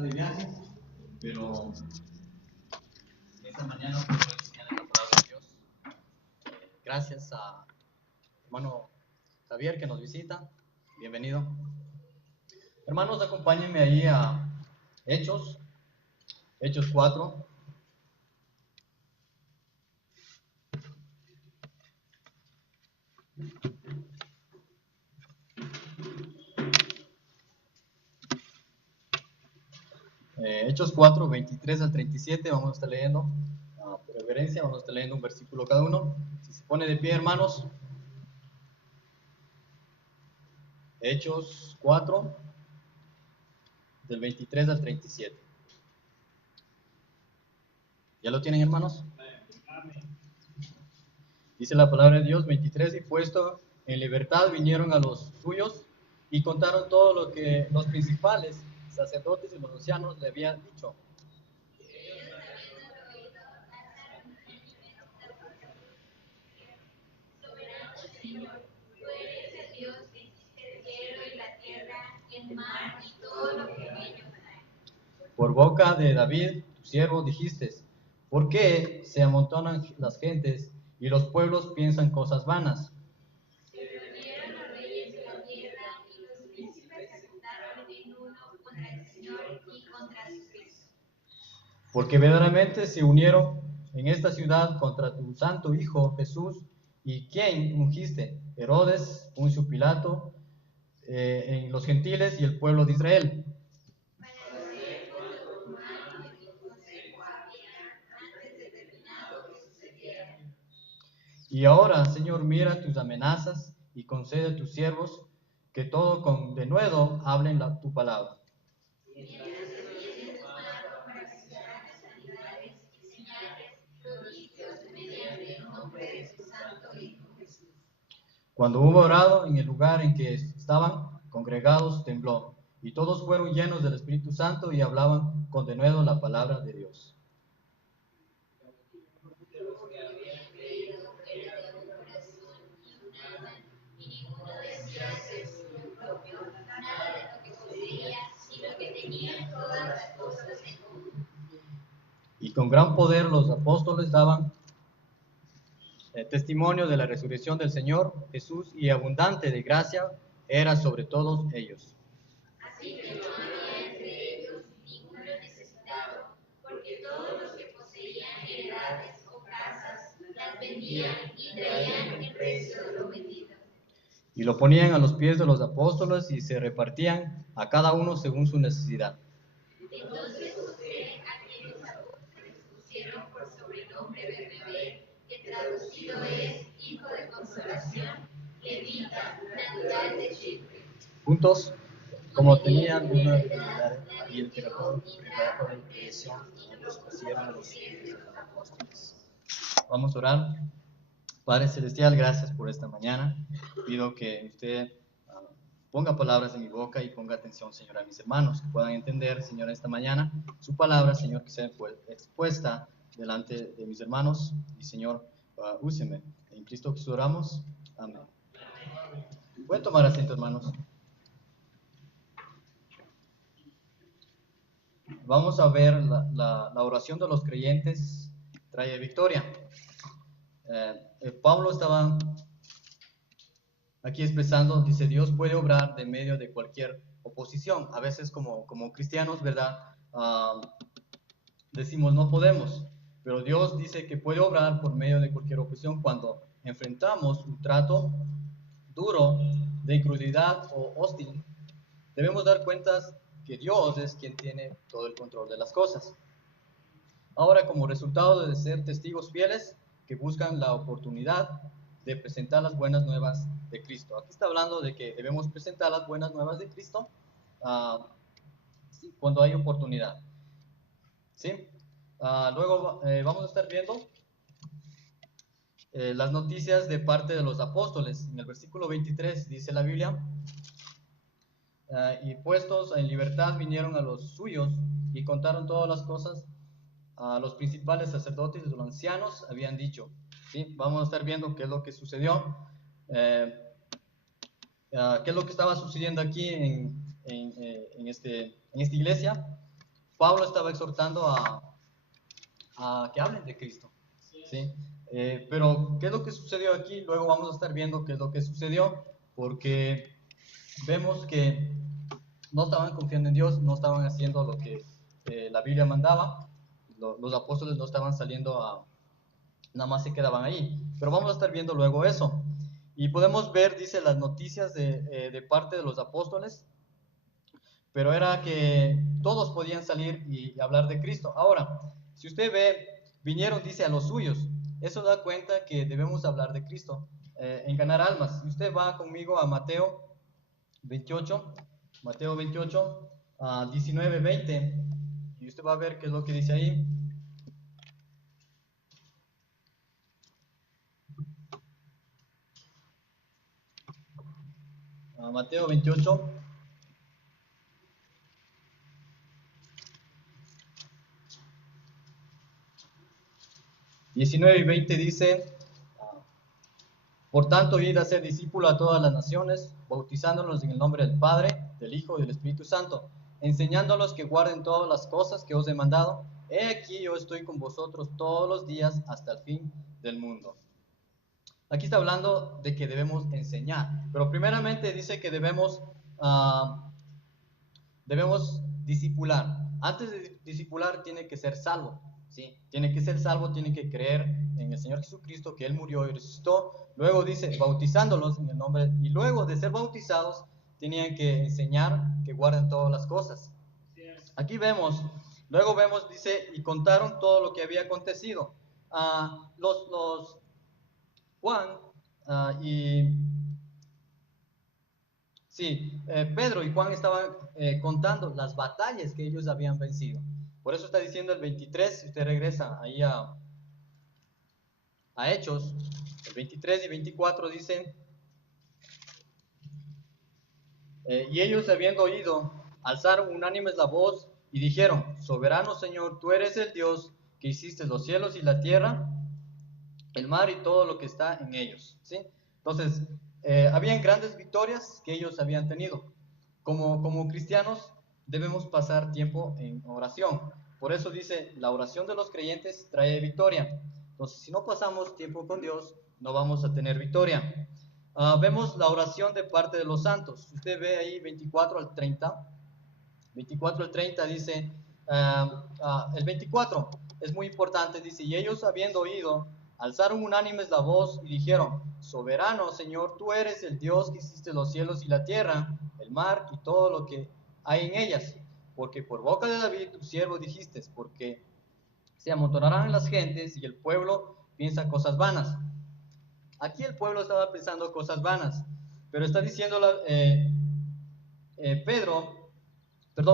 anda de viaje, pero esta mañana puedo enseñar la palabra de Dios. Gracias a hermano Javier que nos visita. Bienvenido. Hermanos, acompáñenme ahí a Hechos 4. Hechos 4, 23 al 37, vamos a estar leyendo, por reverencia, vamos a estar leyendo un versículo cada uno. Si se pone de pie, hermanos. Hechos 4, del 23 al 37. ¿Ya lo tienen, hermanos? Dice la palabra de Dios, 23, y puesto en libertad vinieron a los suyos y contaron todo lo que los principales sacerdotes y los ancianos le habían dicho. Por boca de David, tu siervo, dijiste, ¿por qué se amontonan las gentes y los pueblos piensan cosas vanas? Se reunieron los reyes de la tierra y los príncipes se juntaron en uno contra el Señor y contra su Cristo. Porque verdaderamente se unieron en esta ciudad contra tu santo Hijo Jesús, y ¿quién ungiste? Herodes, Poncio Pilato, en los gentiles y el pueblo de Israel. Para hacer cuanto tu mano y tu consejo habían antes determinado que sucediera. Y ahora, Señor, mira tus amenazas y concede a tus siervos que todo con denuedo hablen tu palabra. Mientras extiendes tu mano para que se hagan sanidades y señales, prodigios mediante el nombre de tu santo Hijo Jesús. Cuando hubo orado en el lugar en que estaban congregados, tembló, y todos fueron llenos del Espíritu Santo y hablaban con denuedo la palabra de Dios. Los que habían creído eran de un corazón y un alma, y ninguno decía ser suyo propio nada de lo que poseía, sino que tenían todas las cosas en común. Y con gran poder los apóstoles daban testimonio de la resurrección del Señor Jesús, y abundante de gracia era sobre todos ellos. Así que no había entre ellos ninguno necesitado, porque todos los que poseían heredades o casas las vendían y traían el precio de lo vendido. Y lo ponían a los pies de los apóstoles y se repartían a cada uno según su necesidad. Entonces José, a quien los apóstoles pusieron por sobrenombre Bernabé, que traducido es Hijo de Consolación, levita, natural de Chipre. Juntos, como tenían alguna debilidad, y el que por la presión los pusieron a los pies de los apóstoles. Vamos a orar. Padre Celestial, gracias por esta mañana. Pido que usted ponga palabras en mi boca y ponga atención, Señor, a mis hermanos, que puedan entender, Señor, esta mañana su palabra, Señor, que sea expuesta delante de mis hermanos. Y, Señor, úseme. En Cristo Jesús oramos. Amén. Pueden tomar asiento, hermanos. Vamos a ver la oración de los creyentes trae victoria. Pablo estaba aquí expresando, dice, Dios puede obrar de medio de cualquier oposición. A veces como cristianos, ¿verdad? Decimos no podemos, pero Dios dice que puede obrar por medio de cualquier oposición cuando enfrentamos un trato duro de incredulidad o hostil. Debemos dar cuenta que Dios es quien tiene todo el control de las cosas. Ahora, como resultado de ser testigos fieles que buscan la oportunidad de presentar las buenas nuevas de Cristo. Aquí está hablando de que debemos presentar las buenas nuevas de Cristo cuando hay oportunidad. ¿Sí? Luego vamos a estar viendo las noticias de parte de los apóstoles. En el versículo 23 dice la Biblia, y puestos en libertad vinieron a los suyos y contaron todas las cosas a los principales sacerdotes y los ancianos habían dicho. ¿Sí? Vamos a estar viendo qué es lo que sucedió, qué es lo que estaba sucediendo aquí en esta iglesia. Pablo estaba exhortando a que hablen de Cristo, ¿sí? Pero, ¿qué es lo que sucedió aquí? Luego vamos a estar viendo qué es lo que sucedió, porque vemos que no estaban confiando en Dios, no estaban haciendo lo que la Biblia mandaba, los apóstoles no estaban saliendo nada más se quedaban ahí. Pero vamos a estar viendo luego eso. Y podemos ver, dice, las noticias de parte de los apóstoles, pero era que todos podían salir y hablar de Cristo. Ahora, si usted ve, vinieron, dice, a los suyos. Eso da cuenta que debemos hablar de Cristo, en ganar almas. Si usted va conmigo a Mateo 28, Mateo 28, 19, 20, y usted va a ver qué es lo que dice ahí. Mateo 28. 19 y 20 dice, por tanto, id a ser discípulo a todas las naciones, bautizándolos en el nombre del Padre, del Hijo y del Espíritu Santo, enseñándolos que guarden todas las cosas que os he mandado. He aquí yo estoy con vosotros todos los días hasta el fin del mundo. Aquí está hablando de que debemos enseñar, pero primeramente dice que debemos discipular. Antes de discipular tiene que ser salvo, ¿sí? Tiene que ser salvo, tiene que creer en el Señor Jesucristo, que Él murió y resucitó. Luego dice, bautizándolos en el nombre, y luego de ser bautizados, tenían que enseñar que guarden todas las cosas. Aquí vemos, luego vemos, dice, y contaron todo lo que había acontecido. Juan y sí, Pedro y Juan estaban contando las batallas que ellos habían vencido. Por eso está diciendo el 23, si usted regresa ahí a Hechos, el 23 y 24 dicen, y ellos habiendo oído, alzaron unánimes la voz y dijeron, soberano Señor, tú eres el Dios que hiciste los cielos y la tierra, el mar y todo lo que está en ellos. ¿Sí? Entonces, habían grandes victorias que ellos habían tenido. Como cristianos debemos pasar tiempo en oración. Por eso dice, la oración de los creyentes trae victoria. Entonces, si no pasamos tiempo con Dios, no vamos a tener victoria. Vemos la oración de parte de los santos. Usted ve ahí 24 al 30. 24 al 30 dice, el 24 es muy importante, dice, y ellos habiendo oído, alzaron unánimes la voz y dijeron, soberano Señor, tú eres el Dios que hiciste los cielos y la tierra, el mar y todo lo que hay en ellas, porque por boca de David tu siervo dijiste, porque se amontonarán las gentes y el pueblo piensa cosas vanas. Aquí el pueblo estaba pensando cosas vanas, pero está diciendo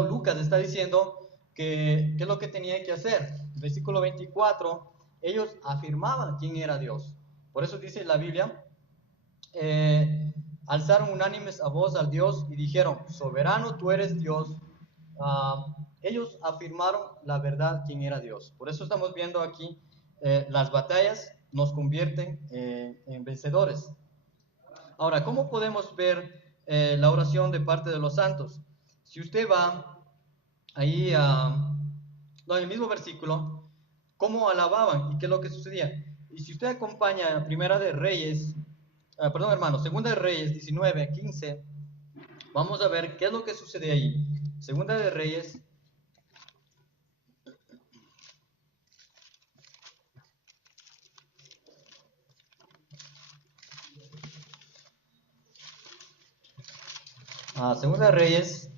Lucas está diciendo que qué es lo que tenían que hacer. Versículo 24, ellos afirmaban quién era Dios. Por eso dice la Biblia, alzaron unánimes a voz al Dios y dijeron, soberano tú eres Dios. Ellos afirmaron la verdad quién era Dios. Por eso estamos viendo aquí, las batallas nos convierten en vencedores. Ahora, ¿cómo podemos ver la oración de parte de los santos? Si usted va ahí en el mismo versículo, ¿cómo alababan y qué es lo que sucedía? Y si usted acompaña Primera de Reyes, Segunda de Reyes 19, 15, vamos a ver qué es lo que sucede ahí. Segunda de Reyes. Segunda de Reyes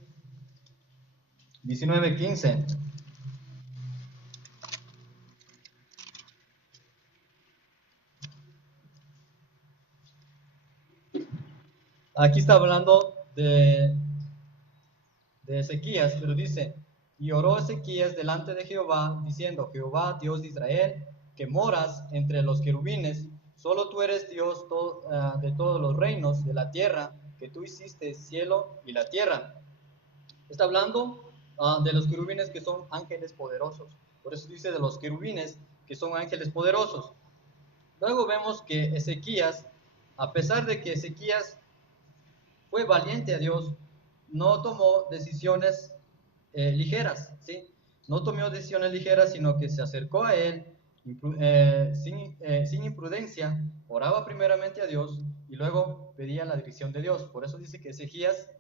19, 15. Aquí está hablando de Ezequías, pero dice, y oró Ezequías delante de Jehová, diciendo, Jehová, Dios de Israel, que moras entre los querubines, solo tú eres Dios de todos los reinos de la tierra, que tú hiciste cielo y la tierra. Está hablando de los querubines que son ángeles poderosos. Por eso dice de los querubines que son ángeles poderosos. Luego vemos que Ezequías, a pesar de que Ezequías fue valiente a Dios, no tomó decisiones ligeras, ¿sí? no tomó decisiones ligeras, sino que se acercó a él sin imprudencia, oraba primeramente a Dios y luego pedía la dirección de Dios. Por eso dice que Ezequías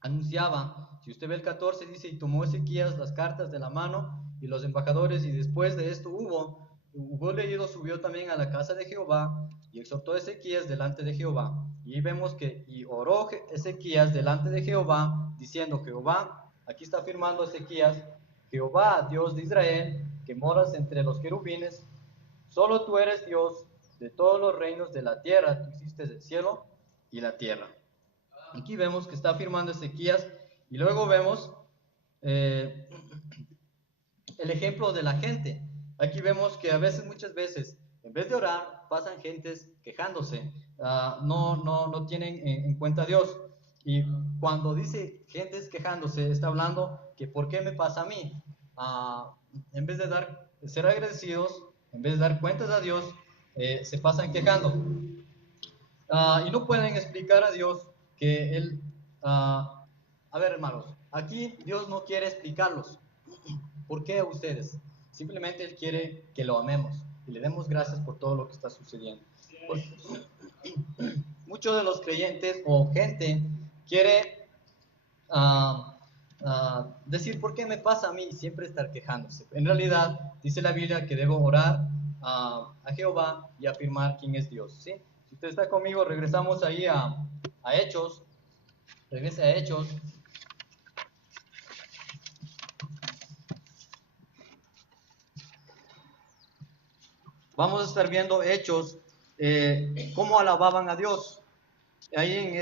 anunciaba, si usted ve el 14, dice, y tomó Ezequías las cartas de la mano y los embajadores, y después de esto hubo leído, subió también a la casa de Jehová y exhortó a Ezequías delante de Jehová. Y vemos que, y oró Ezequías delante de Jehová, diciendo, Jehová, aquí está afirmando Ezequías, Jehová, Dios de Israel, que moras entre los querubines, solo tú eres Dios de todos los reinos de la tierra, tú hiciste el cielo y la tierra. Aquí vemos que está afirmando Ezequías y luego vemos el ejemplo de la gente. Aquí vemos que muchas veces, en vez de orar, pasan gentes quejándose, no tienen en cuenta a Dios. Y cuando dice gentes quejándose, está hablando que ¿por qué me pasa a mí? En vez de ser agradecidos, en vez de dar cuentas a Dios, se pasan quejando. Y no pueden explicar a Dios que Él... a ver, hermanos, aquí Dios no quiere explicarlos. ¿Por qué a ustedes? Simplemente Él quiere que lo amemos y le demos gracias por todo lo que está sucediendo. Porque muchos de los creyentes o gente quiere decir, ¿por qué me pasa a mí? Siempre estar quejándose. En realidad, dice la Biblia que debo orar a Jehová y afirmar quién es Dios, ¿sí? Si usted está conmigo, regresamos ahí a Hechos. Regrese a Hechos. Vamos a estar viendo Hechos, cómo alababan a Dios. Ahí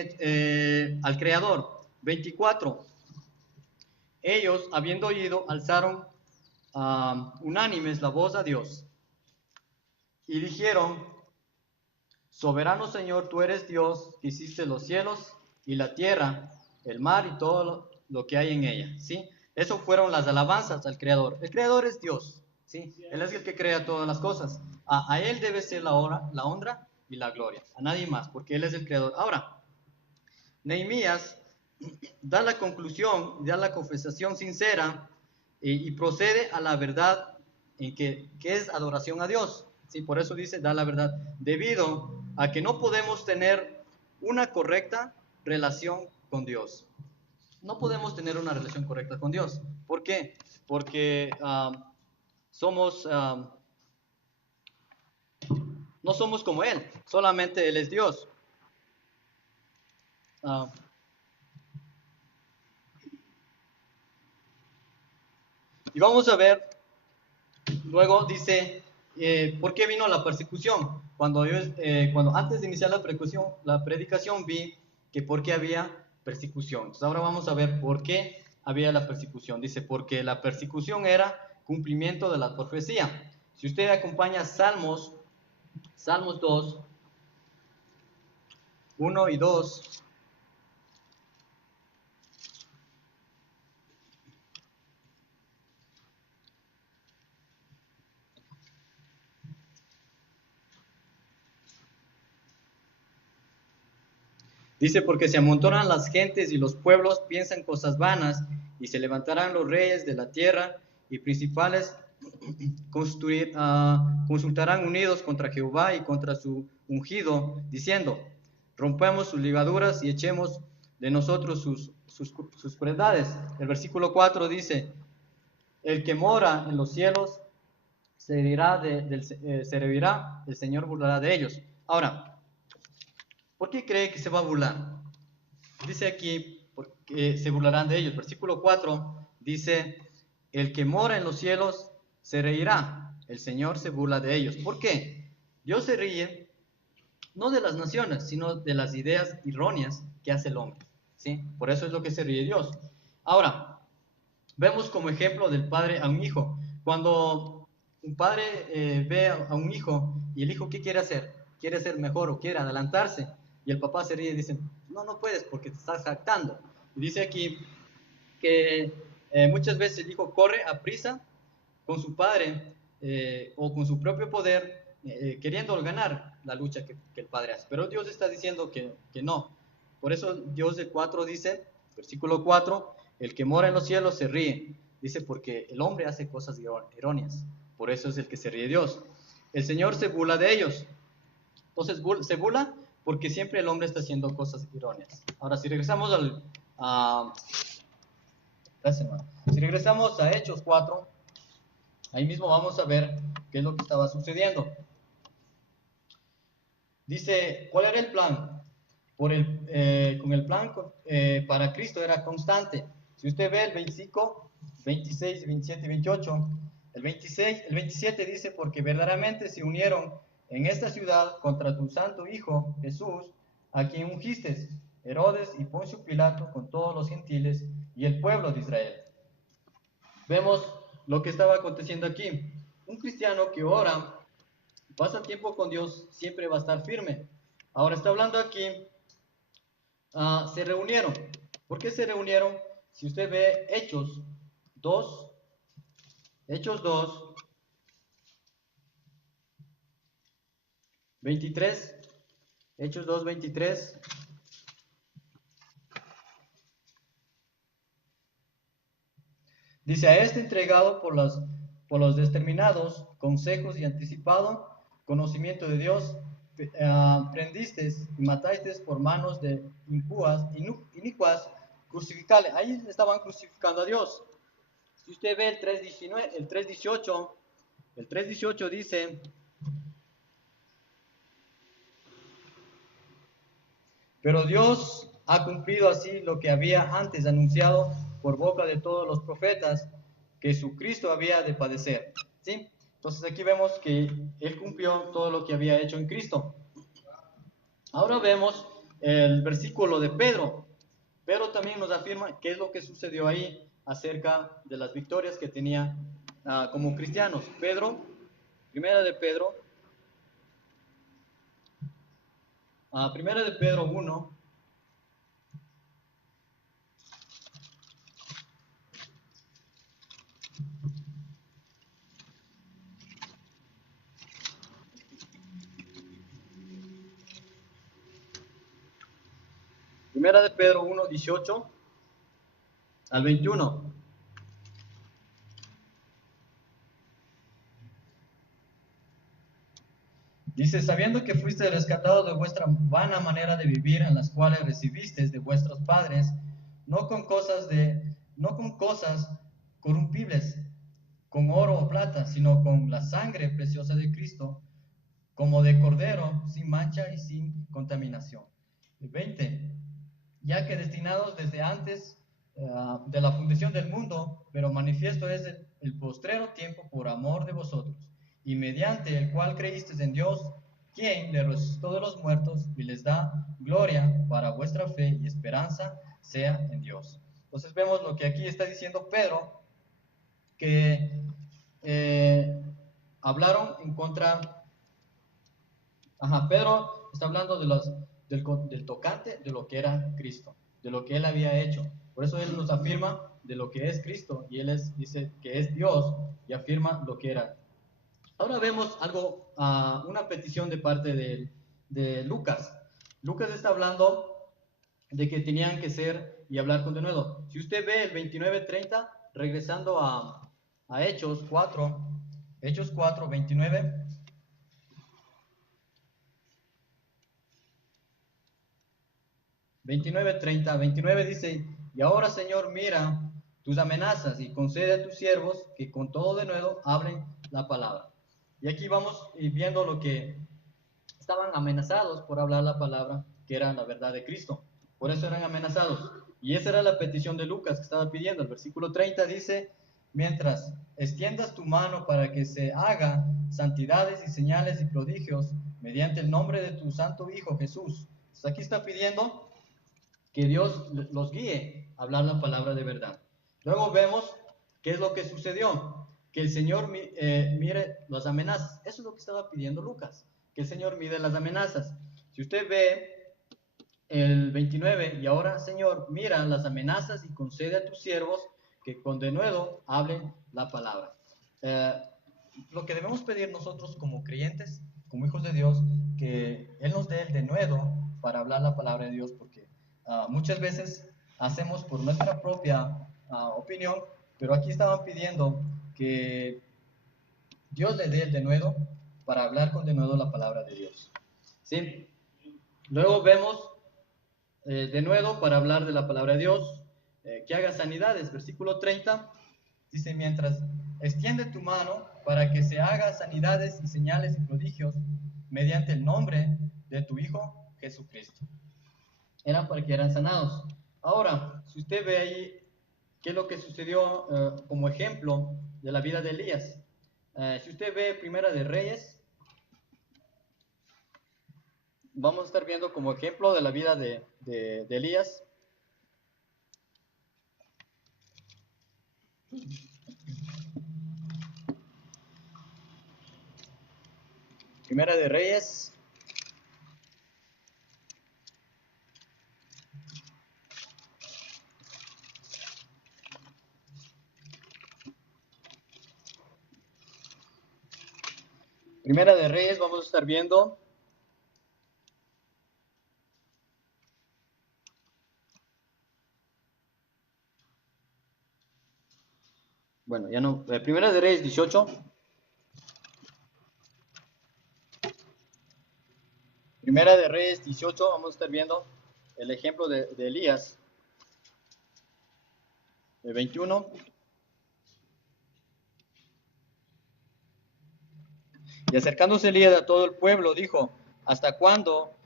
al Creador. 24. Ellos, habiendo oído, alzaron unánimes la voz a Dios y dijeron, soberano Señor, tú eres Dios, que hiciste los cielos y la tierra, el mar y todo lo que hay en ella, ¿sí? Eso fueron las alabanzas al Creador. El Creador es Dios, ¿sí? Él es el que crea todas las cosas. A Él debe ser la honra y la gloria, a nadie más, porque Él es el Creador. Ahora, Nehemías da la conclusión, da la confesación sincera y procede a la verdad en que es adoración a Dios. ¿Sí? Por eso dice, da la verdad, debido a que no podemos tener una correcta relación con Dios. No podemos tener una relación correcta con Dios. ¿Por qué? Porque no somos como Él, solamente Él es Dios. Y vamos a ver, luego dice, ¿por qué vino la persecución? Cuando antes de iniciar la predicación vi que por qué había persecución. Entonces ahora vamos a ver por qué había la persecución. Dice, porque la persecución era cumplimiento de la profecía. Si usted acompaña Salmos 2, 1 y 2... Dice, porque se amontonan las gentes y los pueblos piensan cosas vanas, y se levantarán los reyes de la tierra y principales consultarán unidos contra Jehová y contra su ungido, diciendo, rompamos sus ligaduras y echemos de nosotros sus crueldades. El versículo 4 dice, el que mora en los cielos se reirá, el Señor burlará de ellos. Ahora, ¿por qué cree que se va a burlar? Dice aquí, porque se burlarán de ellos. Versículo 4 dice, el que mora en los cielos se reirá, el Señor se burla de ellos. ¿Por qué? Dios se ríe no de las naciones, sino de las ideas erróneas que hace el hombre, ¿sí? Por eso es lo que se ríe Dios. Ahora, vemos como ejemplo del padre a un hijo. Cuando un padre ve a un hijo y el hijo, ¿qué quiere hacer? Quiere ser mejor o quiere adelantarse. Y el papá se ríe y dice, no puedes porque te estás jactando. Y dice aquí que muchas veces el hijo corre a prisa con su padre o con su propio poder, queriendo ganar la lucha que el padre hace. Pero Dios está diciendo que no. Por eso Dios de 4 dice, versículo 4, el que mora en los cielos se ríe. Dice, porque el hombre hace cosas erróneas, por eso es el que se ríe de Dios. El Señor se burla de ellos. Entonces se burla porque siempre el hombre está haciendo cosas erróneas. Ahora, si regresamos si regresamos a Hechos 4, ahí mismo vamos a ver qué es lo que estaba sucediendo. Dice, ¿cuál era el plan? Con el plan para Cristo era constante. Si usted ve el 25, 26, 27 y 28, el 27 dice, porque verdaderamente se unieron en esta ciudad contra tu santo Hijo Jesús, a quien ungiste, Herodes y Poncio Pilato, con todos los gentiles y el pueblo de Israel. Vemos lo que estaba aconteciendo aquí. Un cristiano que ora, pasa tiempo con Dios, siempre va a estar firme. Ahora está hablando aquí, se reunieron. ¿Por qué se reunieron? Si usted ve Hechos 2, Hechos 2, 23, Hechos 2, 23. Dice, a este entregado por los determinados consejos y anticipado conocimiento de Dios, prendisteis y matasteis por manos de inicuas, crucificales. Ahí estaban crucificando a Dios. Si usted ve el 3.19, el 3.18 dice, pero Dios ha cumplido así lo que había antes anunciado por boca de todos los profetas, que su Cristo había de padecer. ¿Sí? Entonces aquí vemos que Él cumplió todo lo que había hecho en Cristo. Ahora vemos el versículo de Pedro. Pedro también nos afirma qué es lo que sucedió ahí acerca de las victorias que tenía como cristianos. Primera de Pedro 1. Primera de Pedro 1, 18 al 21. Dice, sabiendo que fuiste rescatado de vuestra vana manera de vivir, en las cuales recibisteis de vuestros padres, no con cosas corruptibles, con oro o plata, sino con la sangre preciosa de Cristo, como de cordero, sin mancha y sin contaminación. 20. Ya que destinados desde antes de la fundación del mundo, pero manifiesto es el postrero tiempo por amor de vosotros, y mediante el cual creísteis en Dios, quien le resucitó de los muertos y les da gloria para vuestra fe y esperanza sea en Dios. Entonces vemos lo que aquí está diciendo Pedro, que hablaron en contra. Pedro está hablando del tocante de lo que era Cristo, de lo que él había hecho. Por eso él nos afirma de lo que es Cristo, y él dice que es Dios y afirma lo que era. Ahora vemos algo, una petición de parte de Lucas. Lucas está hablando de que tenían que ser y hablar con denuedo. Si usted ve el 29:30, regresando a Hechos 4, 29. 29:30, 29 dice, y ahora Señor, mira tus amenazas y concede a tus siervos que con todo denuedo hablen la palabra. Y aquí vamos viendo lo que estaban amenazados por hablar la palabra, que era la verdad de Cristo. Por eso eran amenazados. Y esa era la petición de Lucas que estaba pidiendo. El versículo 30 dice, mientras extiendas tu mano para que se haga santidades y señales y prodigios mediante el nombre de tu santo Hijo Jesús. Entonces aquí está pidiendo que Dios los guíe a hablar la palabra de verdad. Luego vemos qué es lo que sucedió, que el Señor mire las amenazas. Eso es lo que estaba pidiendo Lucas, que el Señor mire las amenazas. Si usted ve el 29, y ahora Señor, mira las amenazas y concede a tus siervos que con denuedo hablen la palabra. Lo que debemos pedir nosotros como creyentes, como hijos de Dios, que Él nos dé el denuedo para hablar la palabra de Dios, porque muchas veces hacemos por nuestra propia opinión Pero aquí estaban pidiendo que Dios le dé el denuedo para hablar con denuedo la palabra de Dios. ¿Sí? Luego vemos denuedo para hablar de la palabra de Dios, que haga sanidades. Versículo 30 dice, mientras extiende tu mano para que se haga sanidades y señales y prodigios mediante el nombre de tu Hijo Jesucristo. Eran para que eran sanados. Ahora, si usted ve ahí qué es lo que sucedió como ejemplo de la vida de Elías. Si usted ve Primera de Reyes, vamos a estar viendo como ejemplo de la vida de Elías. Primera de Reyes. Primera de Reyes, vamos a estar viendo. Bueno, ya no. Primera de Reyes 18. Primera de Reyes 18, vamos a estar viendo el ejemplo de Elías. 21. Y acercándose Elías a todo el pueblo, dijo, ¿hasta cuándo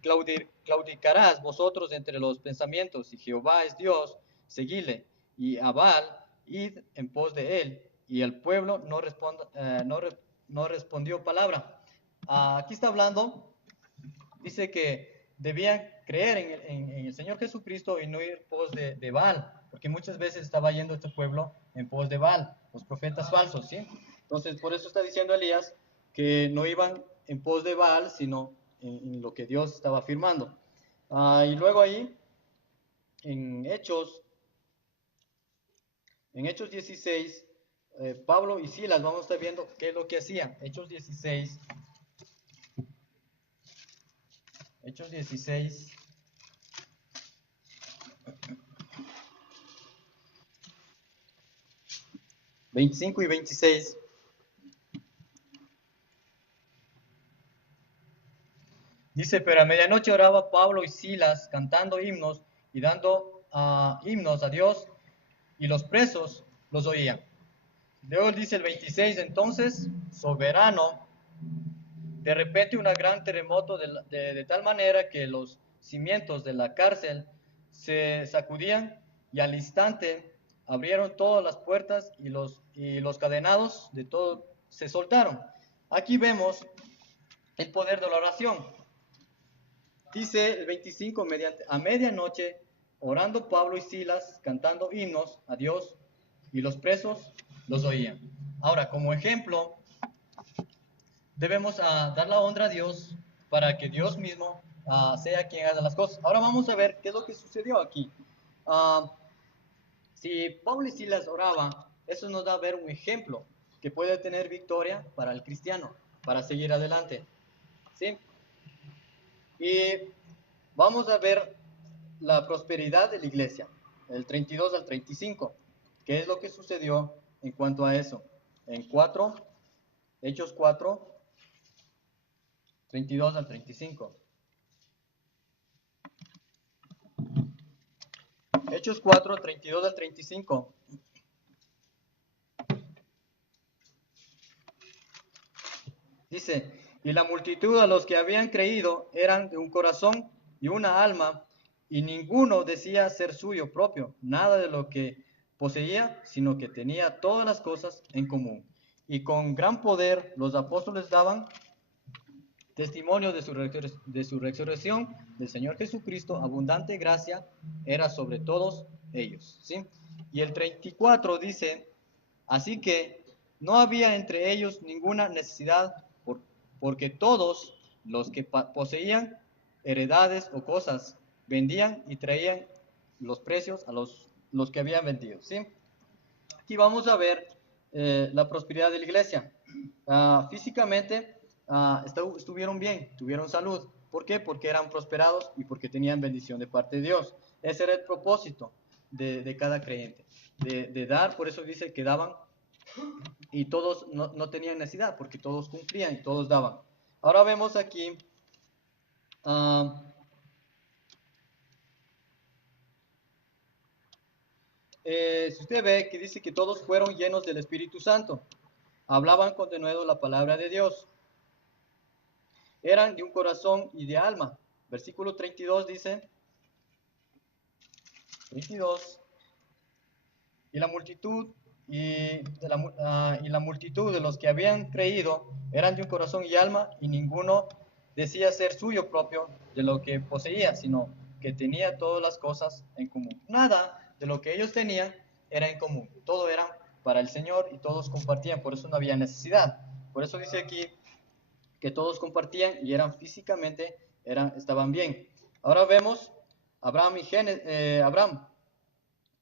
claudicarás vosotros entre los pensamientos? Y Jehová es Dios, seguidle, y a Baal, id en pos de él. Y el pueblo no respondió palabra. Aquí está hablando, dice que debían creer en el Señor Jesucristo y no ir en pos de Baal, porque muchas veces estaba yendo este pueblo en pos de Baal, los profetas falsos, ¿sí? Entonces, por eso está diciendo Elías que no iban en pos de Baal, sino en lo que Dios estaba afirmando. Y luego ahí, en Hechos 16, Pablo y Silas, vamos a estar viendo qué es lo que hacían. Hechos 16. Hechos 16. 25 y 26. Dice, pero a medianoche oraba Pablo y Silas cantando himnos y dando himnos a Dios, y los presos los oían. Luego dice el 26, entonces, soberano, de repente un gran terremoto de tal manera que los cimientos de la cárcel se sacudían y al instante abrieron todas las puertas y los cadenados de todo se soltaron. Aquí vemos el poder de la oración. Dice el 25, a medianoche, orando Pablo y Silas, cantando himnos a Dios, y los presos los oían. Ahora, como ejemplo, debemos dar la honra a Dios para que Dios mismo sea quien haga las cosas. Ahora vamos a ver qué es lo que sucedió aquí. Si Pablo y Silas oraban, eso nos da a ver un ejemplo que puede tener victoria para el cristiano, para seguir adelante. ¿Sí? Y vamos a ver la prosperidad de la iglesia, del 32 al 35. ¿Qué es lo que sucedió en cuanto a eso? En Hechos 4, 32 al 35. Hechos 4, 32 al 35. Dice, y la multitud a los que habían creído eran de un corazón y una alma, y ninguno decía ser suyo propio, nada de lo que poseía, sino que tenía todas las cosas en común. Y con gran poder los apóstoles daban testimonio de su resurrección del Señor Jesucristo, abundante gracia era sobre todos ellos. ¿Sí? Y el 34 dice, así que no había entre ellos ninguna necesidad, porque todos los que poseían heredades o cosas vendían y traían los precios a los que habían vendido. ¿Sí? Aquí vamos a ver la prosperidad de la iglesia. Físicamente estuvieron bien, tuvieron salud. ¿Por qué? Porque eran prosperados y porque tenían bendición de parte de Dios. Ese era el propósito. de cada creyente, de dar. Por eso dice que daban, y todos no tenían necesidad, porque todos cumplían y todos daban. Ahora vemos aquí, si usted ve que dice que todos fueron llenos del Espíritu Santo, hablaban con denuedo la palabra de Dios, eran de un corazón y de alma. Versículo 32 dice, 32, y la multitud y la multitud de los que habían creído eran de un corazón y alma, y ninguno decía ser suyo propio de lo que poseía, sino que tenía todas las cosas en común. Nada de lo que ellos tenían era en común, todo era para el Señor y todos compartían, por eso no había necesidad. Por eso dice aquí que todos compartían y eran físicamente, estaban bien. Ahora vemos Abraham y Abraham.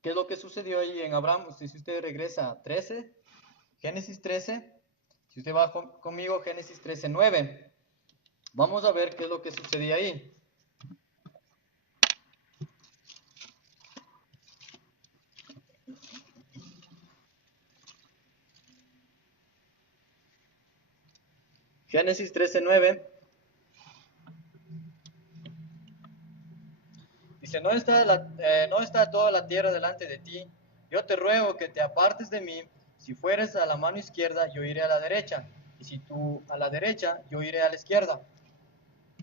¿Qué es lo que sucedió ahí en Abraham? Si usted regresa a 13, Génesis 13, si usted va conmigo, Génesis 13, 9, vamos a ver qué es lo que sucedía ahí. Génesis 13, 9. Dice, no está toda la tierra delante de ti. Yo te ruego que te apartes de mí. Si fueres a la mano izquierda, yo iré a la derecha. Y si tú a la derecha, yo iré a la izquierda.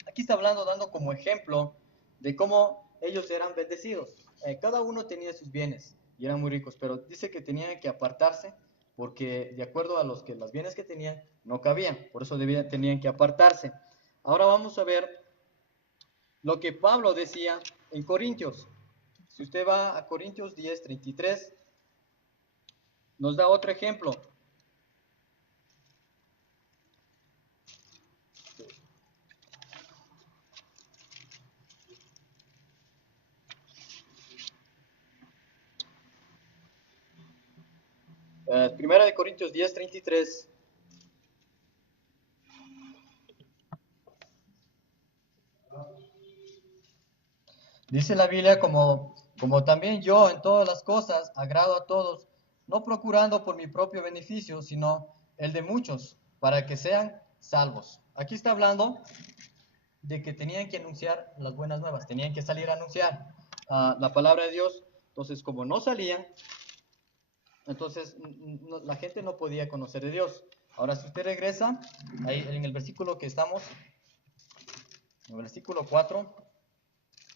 Aquí está hablando, dando como ejemplo de cómo ellos eran bendecidos. Cada uno tenía sus bienes y eran muy ricos, pero dice que tenían que apartarse porque de acuerdo a los bienes que tenían, no cabían. Por eso tenían que apartarse. Ahora vamos a ver lo que Pablo decía en Corintios. Si usted va a Corintios 10, 33, nos da otro ejemplo. Primera de Corintios 10, 33. Dice la Biblia, como también yo en todas las cosas agrado a todos, no procurando por mi propio beneficio, sino el de muchos, para que sean salvos. Aquí está hablando de que tenían que anunciar las buenas nuevas, tenían que salir a anunciar la palabra de Dios. Entonces, como no salían, entonces la gente no podía conocer de Dios. Ahora, si usted regresa, ahí en el versículo que estamos, en el versículo 4,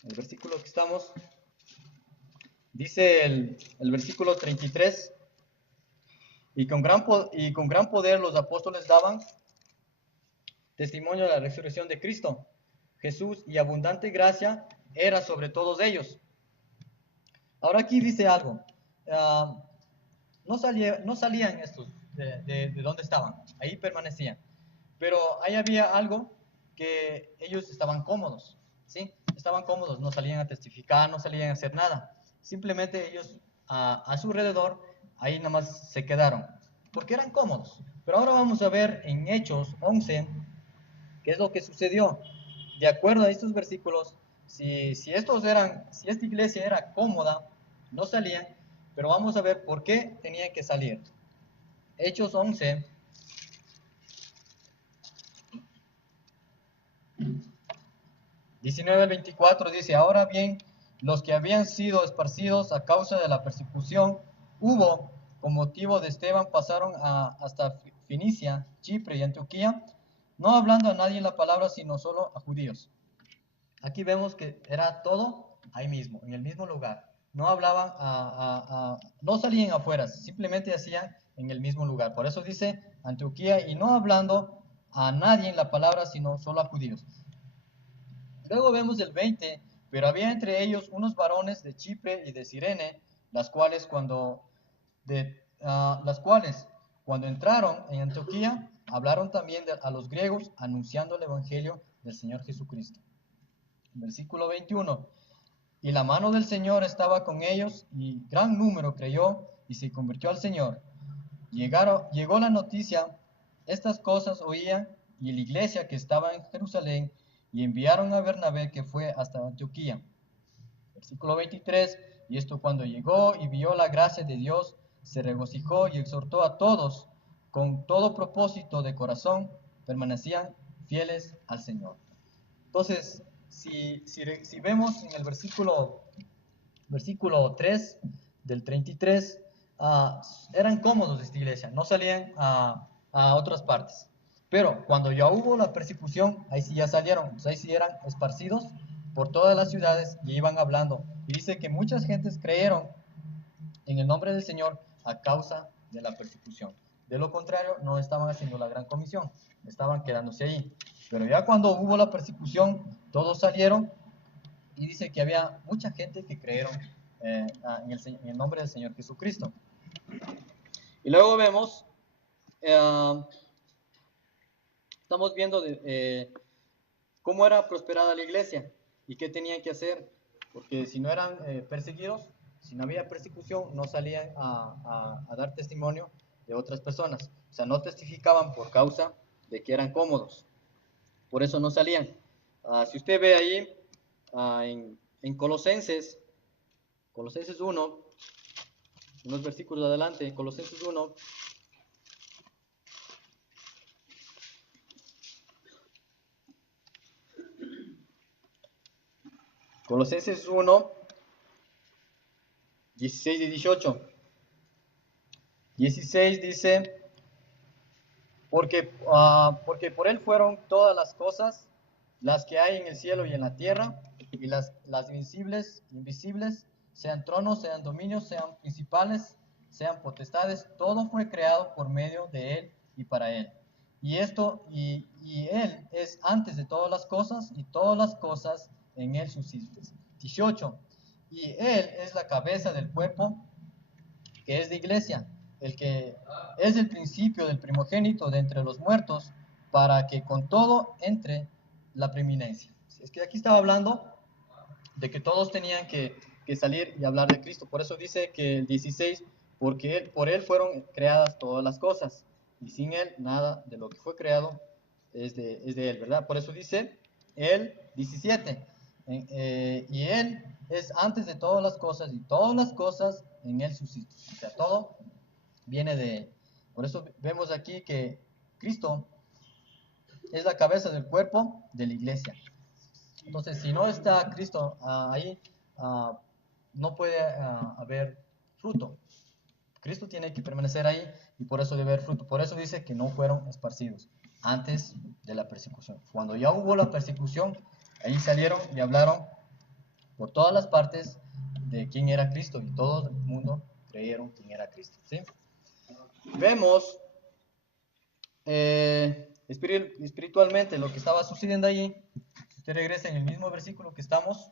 el versículo que estamos, dice el versículo 33, y con gran poder los apóstoles daban testimonio de la resurrección de Cristo Jesús, y abundante gracia era sobre todos ellos. Ahora aquí dice algo, no salían estos de donde estaban, ahí permanecían, pero ahí había algo que ellos estaban cómodos, ¿sí? Estaban cómodos, no salían a testificar, no salían a hacer nada, simplemente ellos a su alrededor, ahí nada más se quedaron, porque eran cómodos. Pero ahora vamos a ver en Hechos 11, qué es lo que sucedió. De acuerdo a estos versículos, si esta iglesia era cómoda, no salían, pero vamos a ver por qué tenían que salir. Hechos 11, 19 al 24 dice, ahora bien, los que habían sido esparcidos a causa de la persecución, hubo, con motivo de Esteban, pasaron hasta Fenicia, Chipre y Antioquía, no hablando a nadie la palabra, sino solo a judíos. Aquí vemos que era todo ahí mismo, en el mismo lugar. No hablaban, no salían afuera, simplemente hacían en el mismo lugar. Por eso dice Antioquía, y no hablando a nadie en la palabra, sino solo a judíos. Luego vemos el 20, pero había entre ellos unos varones de Chipre y de Cirene, las cuales cuando entraron en Antioquía, hablaron también a los griegos, anunciando el evangelio del Señor Jesucristo. Versículo 21. Y la mano del Señor estaba con ellos, y gran número creyó y se convirtió al Señor. Llegó la noticia, estas cosas oían, y la iglesia que estaba en Jerusalén, y enviaron a Bernabé, que fue hasta Antioquía. Versículo 23. Y esto cuando llegó y vio la gracia de Dios, se regocijó y exhortó a todos con todo propósito de corazón, permanecían fieles al Señor. Entonces, si vemos en el versículo 3 del 33, eran cómodos de esta iglesia, no salían a otras partes. Pero cuando ya hubo la persecución, ahí sí ya salieron, pues ahí sí eran esparcidos por todas las ciudades y iban hablando. Y dice que muchas gentes creyeron en el nombre del Señor a causa de la persecución. De lo contrario, no estaban haciendo la gran comisión, estaban quedándose ahí. Pero ya cuando hubo la persecución, todos salieron y dice que había mucha gente que creyeron en el nombre del Señor Jesucristo. Y luego vemos, estamos viendo cómo era prosperada la iglesia y qué tenían que hacer, porque si no eran perseguidos, si no había persecución, no salían a dar testimonio de otras personas. O sea, no testificaban por causa de que eran cómodos. Por eso no salían. Si usted ve ahí en Colosenses 1, unos versículos adelante, Colosenses 1, Colosenses 1, 16 y 18. 16 dice, porque por él fueron todas las cosas, las que hay en el cielo y en la tierra, y las invisibles, sean tronos, sean dominios, sean principales, sean potestades, todo fue creado por medio de él y para él. Y él es antes de todas las cosas, y todas las cosas en él subsisten. 18. Y él es la cabeza del cuerpo, que es de iglesia, el que es el principio del primogénito de entre los muertos, para que con todo entre la preeminencia. Es que aquí estaba hablando de que todos tenían que salir y hablar de Cristo. Por eso dice que el 16, porque por él fueron creadas todas las cosas, y sin él nada de lo que fue creado es de él, ¿verdad? Por eso dice el 17, y él es antes de todas las cosas, y todas las cosas en él subsisten. O sea, todo viene de él. Por eso vemos aquí que Cristo es la cabeza del cuerpo de la iglesia. Entonces, si no está Cristo ahí, no puede haber fruto. Cristo tiene que permanecer ahí y por eso debe haber fruto. Por eso dice que no fueron esparcidos antes de la persecución. Cuando ya hubo la persecución, ahí salieron y hablaron por todas las partes de quién era Cristo y todo el mundo creyeron quién era Cristo. ¿Sí? Vemos espiritualmente lo que estaba sucediendo allí. Si usted regresa en el mismo versículo que estamos,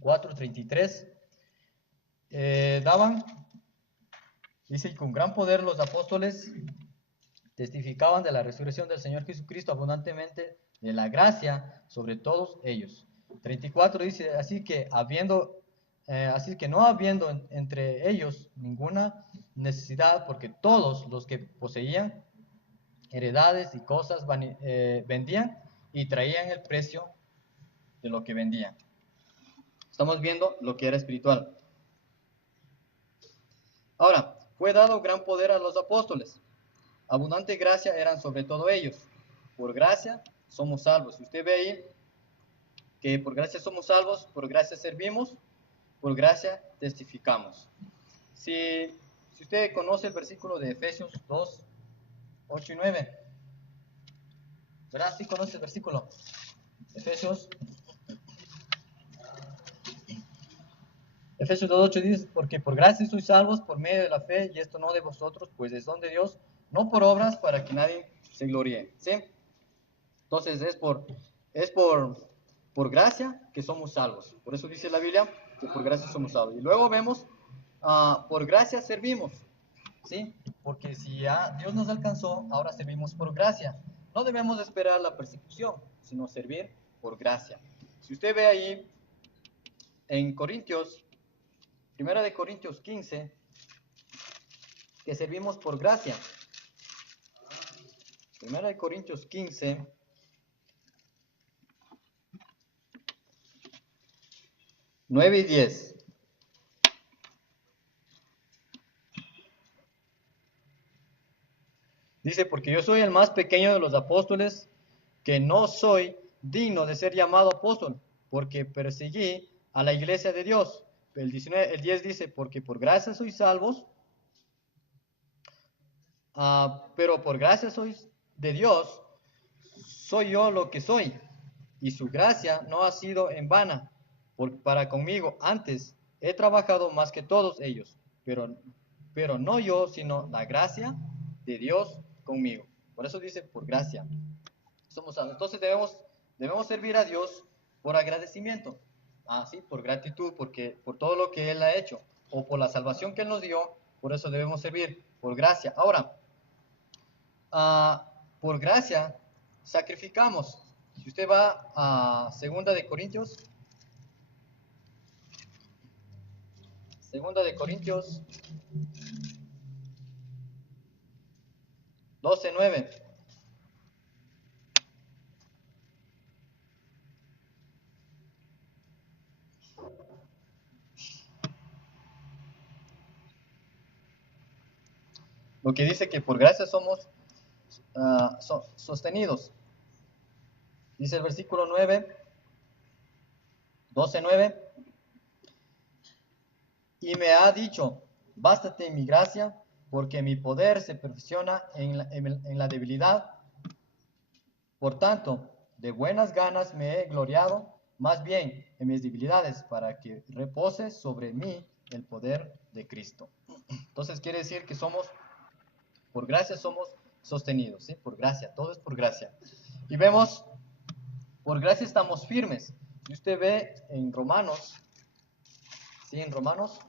4:33, dice, y con gran poder los apóstoles testificaban de la resurrección del Señor Jesucristo abundantemente de la gracia sobre todos ellos. 34 dice, así que no habiendo entre ellos ninguna necesidad, porque todos los que poseían heredades y cosas vendían y traían el precio de lo que vendían. Estamos viendo lo que era espiritual. Ahora, fue dado gran poder a los apóstoles. Abundante gracia eran sobre todo ellos. Por gracia somos salvos. Si usted ve ahí que por gracia somos salvos, por gracia servimos, por gracia testificamos. Si usted conoce el versículo de Efesios 2, 8 y 9, ¿verdad? ¿Sí conoce el versículo? Efesios 2:8 dice, porque por gracia sois salvos por medio de la fe, y esto no de vosotros, pues es don de Dios, no por obras para que nadie se gloríe. ¿Sí? Entonces es por gracia que somos salvos. Por eso dice la Biblia que por gracia somos salvos. Y luego vemos, por gracia servimos. ¿Sí? Porque si ya Dios nos alcanzó, ahora servimos por gracia. No debemos esperar la persecución, sino servir por gracia. Si usted ve ahí en Corintios, 1 Corintios 15, que servimos por gracia. 1 Corintios 15, 9 y 10. Dice, porque yo soy el más pequeño de los apóstoles, que no soy digno de ser llamado apóstol, porque perseguí a la iglesia de Dios. El 10 dice, porque por gracia sois salvos, pero por gracia sois de Dios, soy yo lo que soy, y su gracia no ha sido en vana para conmigo. Antes he trabajado más que todos ellos, pero no yo, sino la gracia de Dios conmigo. Por eso dice, por gracia. Entonces debemos servir a Dios por agradecimiento, sí, por gratitud, por todo lo que Él ha hecho, o por la salvación que Él nos dio. Por eso debemos servir, por gracia. Ahora, por gracia sacrificamos. Si usted va a segunda de Corintios 12:9. Lo que dice que por gracia somos sostenidos. Dice el versículo 9, 12:9. Y me ha dicho, bástate mi gracia, porque mi poder se perfecciona en la debilidad. Por tanto, de buenas ganas me he gloriado más bien en mis debilidades, para que repose sobre mí el poder de Cristo. Entonces quiere decir que por gracia somos sostenidos, ¿sí? Por gracia, todo es por gracia. Y vemos, por gracia estamos firmes. Si usted ve en Romanos, ¿sí? En Romanos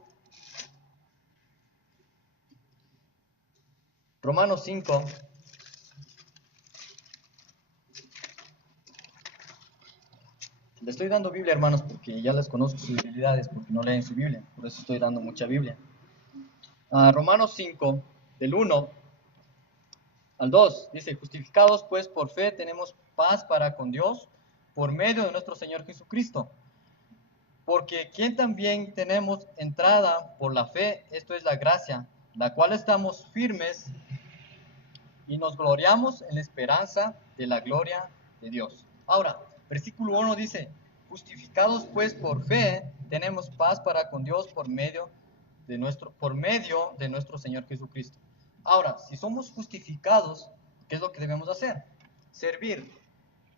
5. Le estoy dando Biblia, hermanos, porque ya les conozco sus debilidades, porque no leen su Biblia. Por eso estoy dando mucha Biblia. Romanos 5, del 1 al 2, dice, justificados pues por fe tenemos paz para con Dios por medio de nuestro Señor Jesucristo. Porque quien también tenemos entrada por la fe, esto es la gracia, la cual estamos firmes y nos gloriamos en la esperanza de la gloria de Dios. Ahora, versículo 1 dice, justificados pues por fe, tenemos paz para con Dios por medio de nuestro Señor Jesucristo. Ahora, si somos justificados, ¿qué es lo que debemos hacer? Servir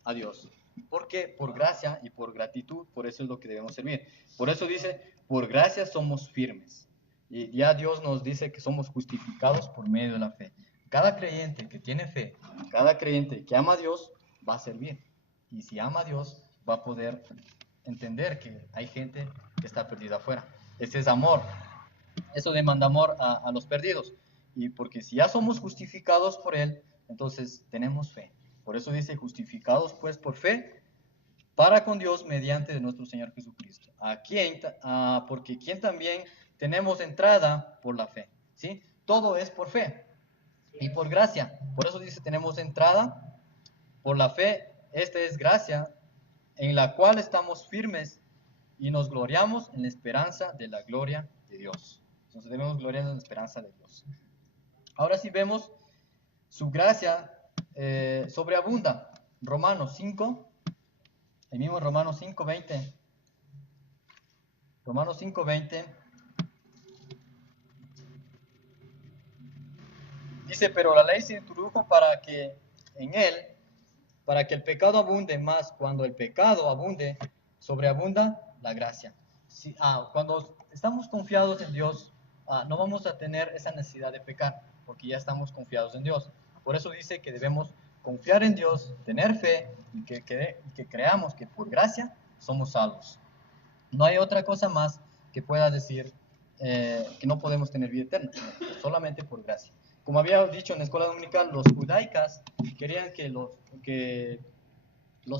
a Dios. Porque por gracia y por gratitud, por eso es lo que debemos servir. Por eso dice, por gracia somos firmes. Y ya Dios nos dice que somos justificados por medio de la fe. Cada creyente que tiene fe, cada creyente que ama a Dios, va a servir. Y si ama a Dios, va a poder entender que hay gente que está perdida afuera. Ese es amor. Eso demanda amor a los perdidos. Y porque si ya somos justificados por Él, entonces tenemos fe. Por eso dice, justificados pues por fe, para con Dios mediante de nuestro Señor Jesucristo. Porque quien también tenemos entrada por la fe. ¿Sí? Todo es por fe y por gracia. Por eso dice, tenemos entrada por la fe. Esta es gracia en la cual estamos firmes y nos gloriamos en la esperanza de la gloria de Dios. Entonces debemos gloriarnos en la esperanza de Dios. Ahora sí vemos su gracia sobreabunda. Romanos 5, el mismo Romanos 5:20. Romanos 5:20 dice, pero la ley se introdujo para que el pecado abunde más. Cuando el pecado abunde, sobreabunda la gracia. Cuando estamos confiados en Dios, no vamos a tener esa necesidad de pecar, porque ya estamos confiados en Dios. Por eso dice que debemos confiar en Dios, tener fe y que creamos que por gracia somos salvos. No hay otra cosa más que pueda decir que no podemos tener vida eterna, solamente por gracia. Como había dicho en la escuela dominical, los judaicas querían que los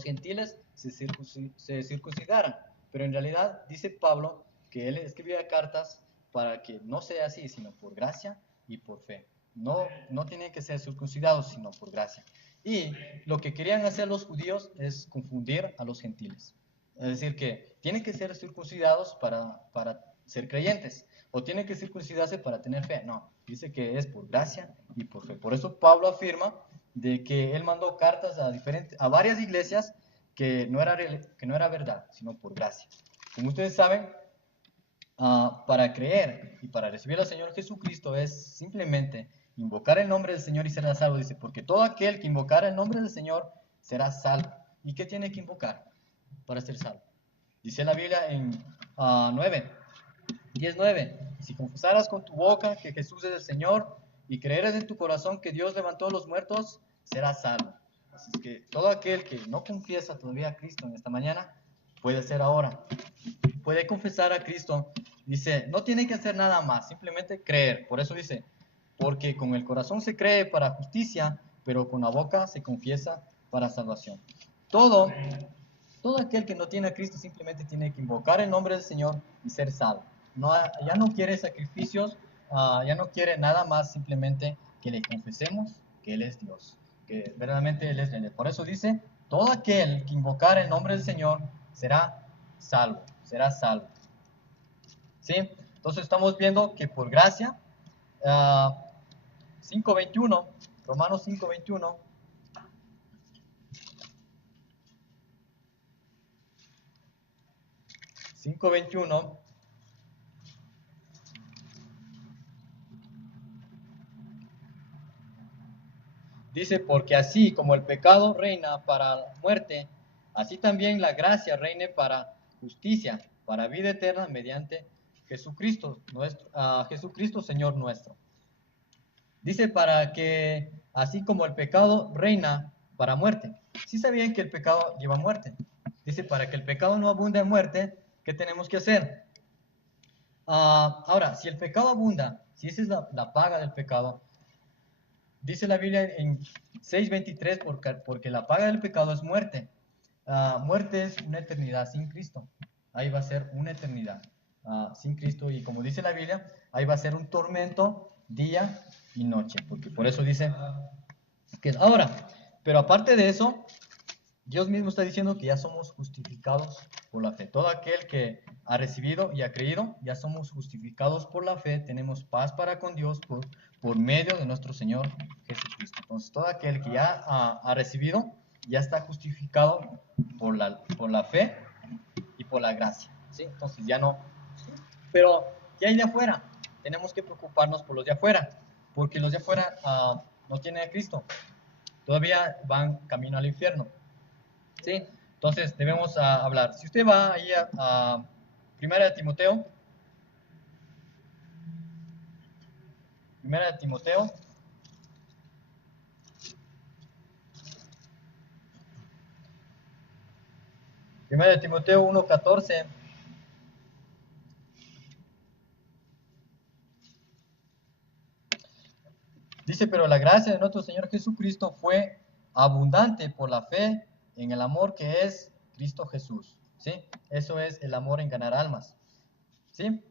gentiles se circuncidaran, pero en realidad dice Pablo que él escribía cartas para que no sea así, sino por gracia y por fe. No tienen que ser circuncidados, sino por gracia. Y lo que querían hacer los judíos es confundir a los gentiles. Es decir, que tienen que ser circuncidados para ser creyentes. o tiene que circuncidarse para tener fe. No, dice que es por gracia y por fe. Por eso Pablo afirma de que él mandó cartas a varias iglesias que no era verdad, sino por gracia. Como ustedes saben, para creer y para recibir al Señor Jesucristo es simplemente invocar el nombre del Señor y será salvo. Dice, porque todo aquel que invocara el nombre del Señor será salvo. ¿Y qué tiene que invocar para ser salvo? Dice la Biblia en 10:9, si confesaras con tu boca que Jesús es el Señor y creeres en tu corazón que Dios levantó a los muertos, serás salvo. Así es que todo aquel que no confiesa todavía a Cristo en esta mañana, puede ser ahora. Puede confesar a Cristo. Dice, no tiene que hacer nada más, simplemente creer. Por eso dice, porque con el corazón se cree para justicia, pero con la boca se confiesa para salvación. Todo aquel que no tiene a Cristo simplemente tiene que invocar el nombre del Señor y ser salvo. No, ya no quiere sacrificios, ya no quiere nada más, simplemente que le confesemos que Él es Dios, que verdaderamente Él es Dios. Por eso dice, todo aquel que invocar el nombre del Señor será salvo, será salvo. ¿Sí? Entonces estamos viendo que por gracia, 5:21, Romanos 5:21, dice, porque así como el pecado reina para muerte, así también la gracia reine para justicia, para vida eterna mediante Jesucristo, Jesucristo Señor nuestro. Dice, para que así como el pecado reina para muerte. ¿Sí sabían que el pecado lleva muerte? Dice, para que el pecado no abunde en muerte, ¿qué tenemos que hacer? Ahora, si el pecado abunda, si esa es la paga del pecado, dice la Biblia en 6:23, porque la paga del pecado es muerte. Muerte es una eternidad sin Cristo. Ahí va a ser una eternidad sin Cristo. Y como dice la Biblia, ahí va a ser un tormento día y noche. Porque por eso dice que ahora, pero aparte de eso, Dios mismo está diciendo que ya somos justificados por la fe. Todo aquel que ha recibido y ha creído, ya somos justificados por la fe, tenemos paz para con Dios por medio de nuestro Señor Jesucristo. Entonces, todo aquel que ya ha recibido, ya está justificado por la fe y por la gracia. ¿Sí? Entonces, ya no. Pero, ¿qué hay de afuera? Tenemos que preocuparnos por los de afuera, porque los de afuera no tienen a Cristo. Todavía van camino al infierno. ¿Sí? Entonces debemos hablar. Si usted va ahí a Primera de Timoteo, Primera de Timoteo, Primera de Timoteo 1:14, dice, pero la gracia de nuestro Señor Jesucristo fue abundante por la fe en el amor que es Cristo Jesús. ¿Sí? Eso es el amor en ganar almas. ¿Sí?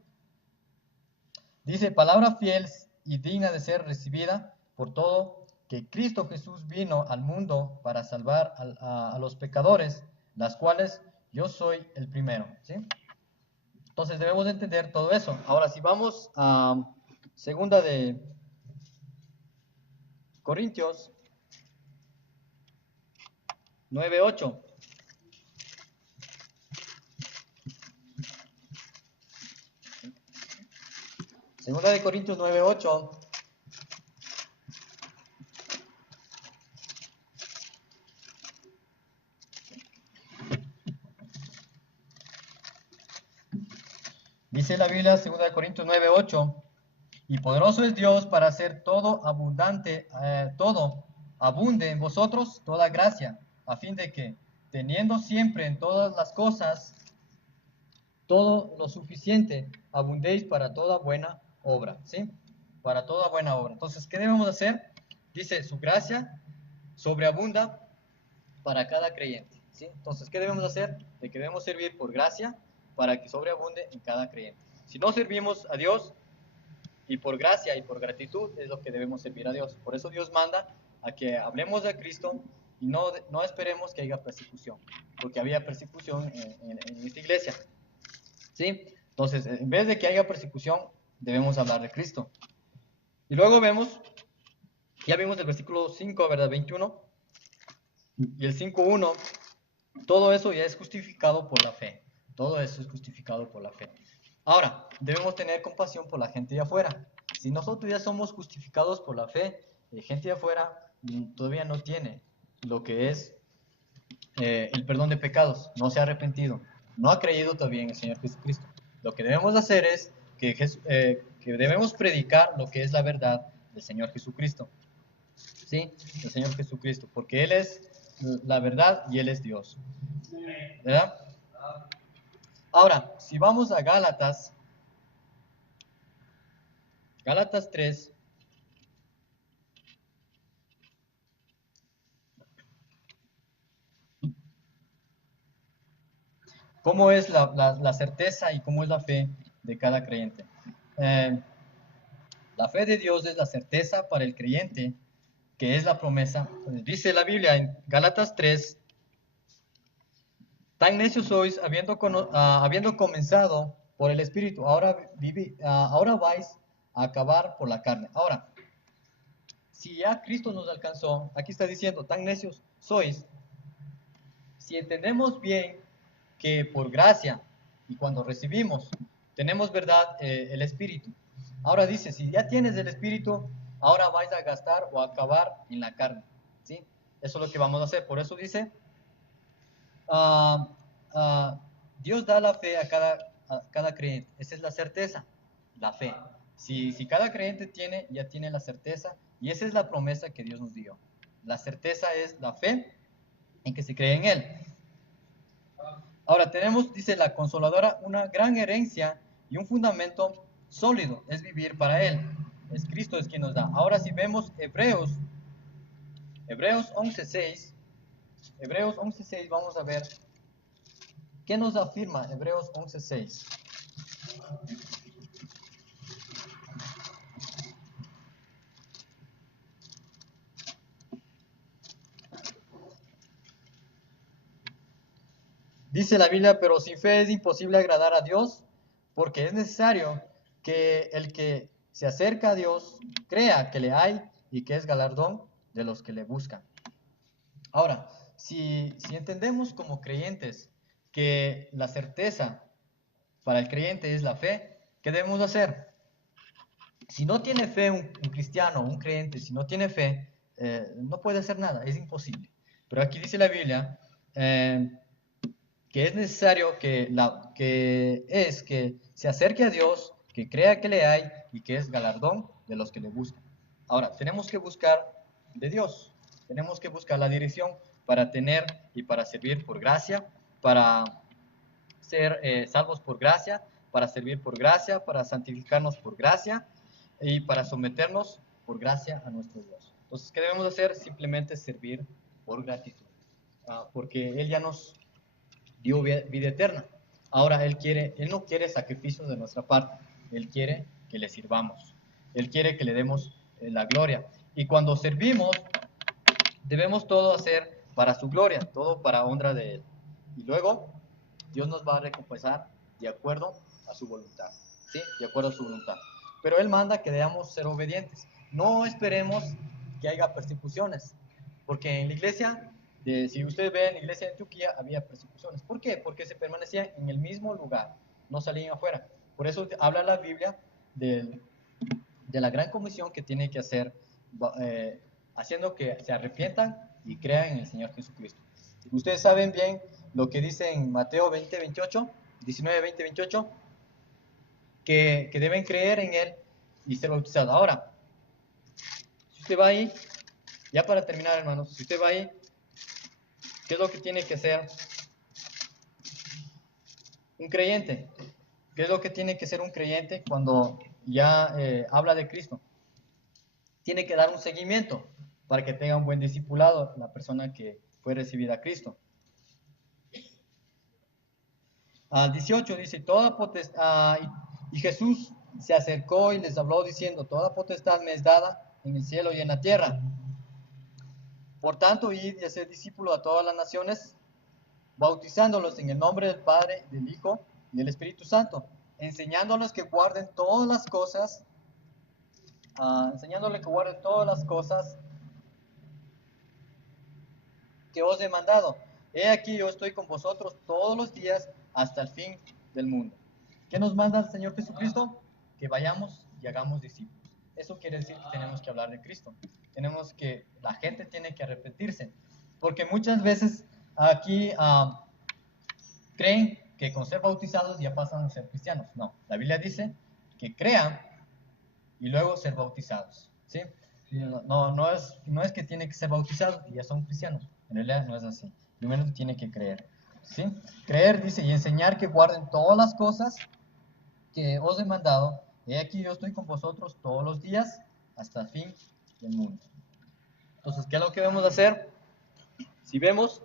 Dice, palabra fiel y digna de ser recibida por todo, que Cristo Jesús vino al mundo para salvar a los pecadores, las cuales yo soy el primero. ¿Sí? Entonces debemos entender todo eso. Ahora, si vamos a segunda de Corintios 9:8. Segunda de Corintios 9:8. Dice la Biblia, 2 Corintios 9:8, y poderoso es Dios para hacer todo abundante, todo abunde en vosotros toda gracia, a fin de que, teniendo siempre en todas las cosas todo lo suficiente, abundéis para toda buena obra, ¿sí? Para toda buena obra. Entonces, ¿qué debemos hacer? Dice, su gracia sobreabunda para cada creyente, ¿sí? Entonces, ¿qué debemos hacer? De que debemos servir por gracia para que sobreabunde en cada creyente. Si no servimos a Dios, y por gracia y por gratitud es lo que debemos servir a Dios. Por eso Dios manda a que hablemos de Cristo y no esperemos que haya persecución, porque había persecución en esta iglesia. ¿Sí? Entonces, en vez de que haya persecución, debemos hablar de Cristo. Y luego vemos, ya vimos el versículo 5, ¿verdad? 21, y el 5:1, todo eso ya es justificado por la fe. Todo eso es justificado por la fe. Ahora, debemos tener compasión por la gente de afuera. Si nosotros ya somos justificados por la fe, gente de afuera todavía no tiene lo que es el perdón de pecados, no se ha arrepentido, no ha creído todavía en el Señor Jesucristo. Lo que debemos hacer es que debemos predicar lo que es la verdad del Señor Jesucristo. ¿Sí? Del Señor Jesucristo, porque Él es la verdad y Él es Dios. ¿Verdad? Ahora, si vamos a Gálatas 3, ¿cómo es la certeza y cómo es la fe de cada creyente? Eh, la fe de Dios es la certeza para el creyente, que es la promesa. Dice la Biblia en Gálatas 3, tan necios sois, habiendo comenzado por el Espíritu, ahora vais a acabar por la carne. Ahora, si ya Cristo nos alcanzó, aquí está diciendo, tan necios sois, si entendemos bien que por gracia y cuando recibimos, tenemos verdad el Espíritu. Ahora dice, si ya tienes el Espíritu, ahora vais a gastar o a acabar en la carne. ¿Sí? Eso es lo que vamos a hacer. Por eso dice, uh, uh, Dios da la fe a cada creyente. Esa es la certeza, la fe. Si cada creyente ya tiene la certeza, y esa es la promesa que Dios nos dio. La certeza es la fe en que se cree en Él. Ahora tenemos, dice la consoladora, una gran herencia y un fundamento sólido, es vivir para Él. Es Cristo es quien nos da. Ahora si vemos Hebreos 11:6, Hebreos 11:6, vamos a ver qué nos afirma Hebreos 11:6. Dice la Biblia, pero sin fe es imposible agradar a Dios, porque es necesario que el que se acerca a Dios crea que le hay y que es galardón de los que le buscan. Ahora, si entendemos como creyentes que la certeza para el creyente es la fe, ¿qué debemos hacer? Si no tiene fe un cristiano, un creyente, si no tiene fe, no puede hacer nada, es imposible. Pero aquí dice la Biblia que es necesario que se acerque a Dios, que crea que le hay y que es galardón de los que le buscan. Ahora, tenemos que buscar de Dios, tenemos que buscar la dirección para tener y para servir por gracia, para ser salvos por gracia, para servir por gracia, para santificarnos por gracia y para someternos por gracia a nuestro Dios. Entonces, ¿qué debemos hacer? Simplemente servir por gratitud, porque Él ya nos dio vida eterna. Ahora Él no quiere sacrificios de nuestra parte, Él quiere que le sirvamos, Él quiere que le demos la gloria. Y cuando servimos, debemos todo hacer para su gloria, todo para honra de Él. Y luego Dios nos va a recompensar de acuerdo a su voluntad, ¿sí? De acuerdo a su voluntad. Pero Él manda que debamos ser obedientes. No esperemos que haya persecuciones, porque en la iglesia, si ustedes ven, en la iglesia de Antioquía había persecuciones. ¿Por qué? Porque se permanecían en el mismo lugar, no salían afuera. Por eso habla la Biblia de la gran comisión que tiene que hacer, haciendo que se arrepientan y crean en el Señor Jesucristo. Ustedes saben bien lo que dice en Mateo 20:28, 19, 20, 28, que deben creer en Él y ser bautizados. Ahora, si usted va ahí, ya para terminar, hermanos, si usted va ahí, ¿qué es lo que tiene que hacer un creyente? ¿Qué es lo que tiene que ser un creyente cuando ya habla de Cristo? Tiene que dar un seguimiento para que tenga un buen discipulado la persona que fue recibida a Cristo. Al 18 dice, toda potestad, y Jesús se acercó y les habló diciendo, toda potestad me es dada en el cielo y en la tierra. Por tanto, id y haced discípulos a todas las naciones, bautizándolos en el nombre del Padre, del Hijo y del Espíritu Santo, enseñándoles que guarden todas las cosas, que os he mandado. He aquí yo estoy con vosotros todos los días hasta el fin del mundo. ¿Qué nos manda el Señor Jesucristo? Que vayamos y hagamos discípulos. Eso quiere decir que tenemos que hablar de Cristo. La gente tiene que arrepentirse. Porque muchas veces aquí creen que con ser bautizados ya pasan a ser cristianos. No, la Biblia dice que crean y luego ser bautizados. ¿Sí? No es que tiene que ser bautizados y ya son cristianos. En realidad no es así. Primero tiene que creer. ¿Sí? Creer, dice, y enseñar que guarden todas las cosas que os he mandado. He aquí yo estoy con vosotros todos los días hasta el fin del mundo. Entonces, ¿qué es lo que debemos hacer? Si vemos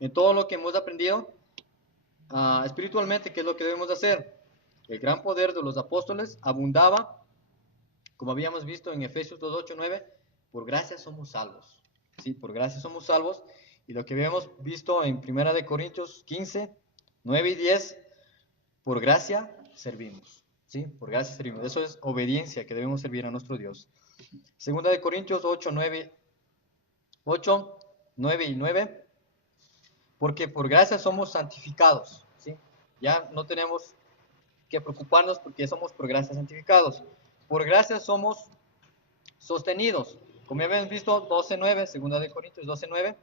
en todo lo que hemos aprendido espiritualmente, ¿qué es lo que debemos hacer? El gran poder de los apóstoles abundaba, como habíamos visto en Efesios 2, 8, 9, por gracia somos salvos. Sí, por gracia somos salvos. Y lo que habíamos visto en 1 Corintios 15, 9 y 10, por gracia servimos. ¿Sí? Por gracia servimos. Eso es obediencia, que debemos servir a nuestro Dios. 2 Corintios 8, 9 y 9, porque por gracia somos santificados. ¿Sí? Ya no tenemos que preocuparnos porque somos por gracia santificados. Por gracia somos sostenidos. Como ya habíamos visto, 12:9, 2 Corintios 12:9,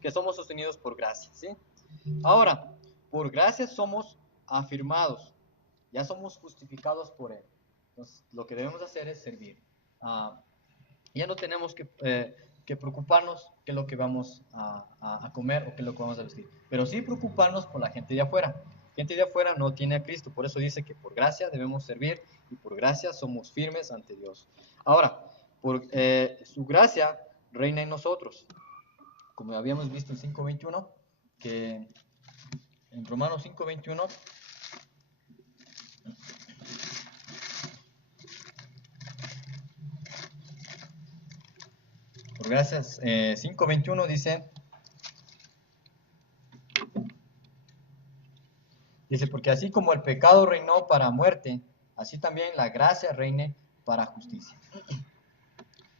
que somos sostenidos por gracia. ¿Sí? Ahora, por gracia somos afirmados. Ya somos justificados por Él. Entonces, lo que debemos hacer es servir. Ya no tenemos que preocuparnos qué es lo que vamos a comer o qué es lo que vamos a vestir. Pero sí preocuparnos por la gente de afuera. La gente de afuera no tiene a Cristo. Por eso dice que por gracia debemos servir y por gracia somos firmes ante Dios. Ahora, por su gracia reina en nosotros. Como habíamos visto en 5:21, que en Romanos 5:21, por gracias, 5:21 dice, porque así como el pecado reinó para muerte, así también la gracia reine para justicia.